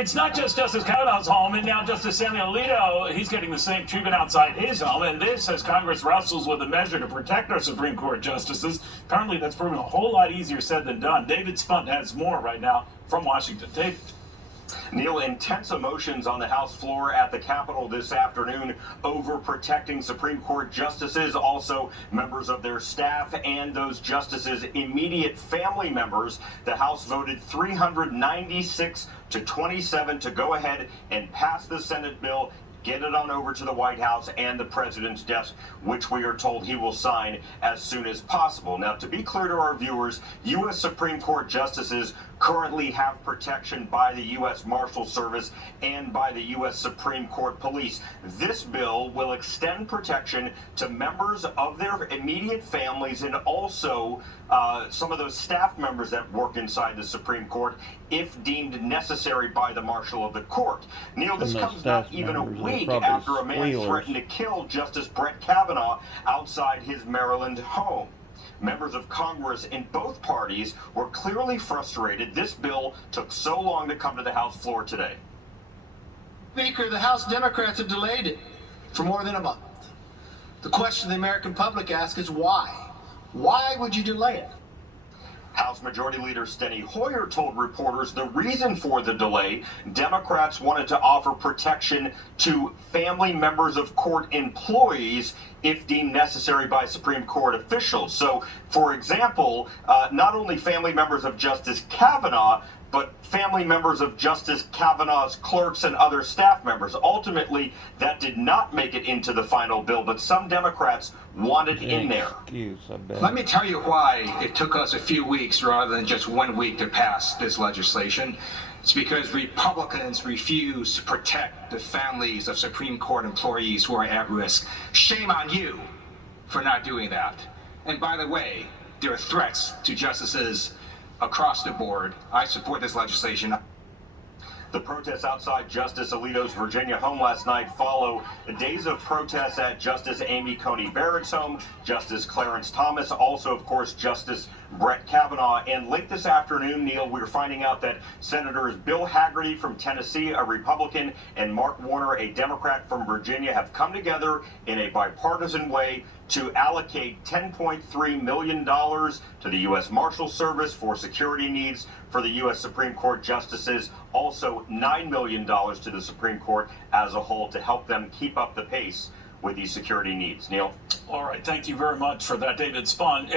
It's not just Justice Kavanaugh's home, and now Justice Samuel Alito, he's getting the same treatment outside his home. And this, as Congress wrestles with a measure to protect our Supreme Court justices, apparently that's proving a whole lot easier said than done. David Spunt has more right now from Washington. David. Neil, intense emotions on the House floor at the Capitol this afternoon over protecting Supreme Court justices, also members of their staff and those justices' immediate family members. The House voted 396 to 27 to go ahead and pass the Senate bill, get it on over to the White House and the president's desk, which we are told he will sign as soon as possible. Now, to be clear to our viewers, U.S. Supreme Court justices currently have protection by the U.S. Marshal Service and by the U.S. Supreme Court Police. This bill will extend protection to members of their immediate families and also some of those staff members that work inside the Supreme Court if deemed necessary by the Marshal of the Court. Neil, this comes not even a week after a man threatened to kill Justice Brett Kavanaugh outside his Maryland home. Members of Congress in both parties were clearly frustrated this bill took so long to come to the House floor today. Speaker, the House Democrats have delayed it for more than a month. The question the American public asks is why? Why would you delay it? House Majority Leader Steny Hoyer told reporters the reason for the delay, Democrats wanted to offer protection to family members of court employees if deemed necessary by Supreme Court officials. So, for example, not only family members of Justice Kavanaugh, but family members of Justice Kavanaugh's clerks and other staff members. Ultimately, that did not make it into the final bill, but some Democrats wanted in there. Let me tell you why it took us a few weeks rather than just 1 week to pass this legislation. It's because Republicans refuse to protect the families of Supreme Court employees who are at risk. Shame on you for not doing that. And by the way, there are threats to justices across the board. I support this legislation. The protests outside Justice Alito's Virginia home last night follow days of protests at Justice Amy Coney Barrett's home, Justice Clarence Thomas, also, of course, Justice Brett Kavanaugh. And late this afternoon, Neil, we're finding out that Senators Bill Hagerty from Tennessee, a Republican, and Mark Warner, a Democrat from Virginia, have come together in a bipartisan way to allocate $10.3 million to the U.S. Marshal Service for security needs for the U.S. Supreme Court justices, also $9 million to the Supreme Court as a whole to help them keep up the pace with these security needs. Neil? All right, thank you very much for that, David Spunt.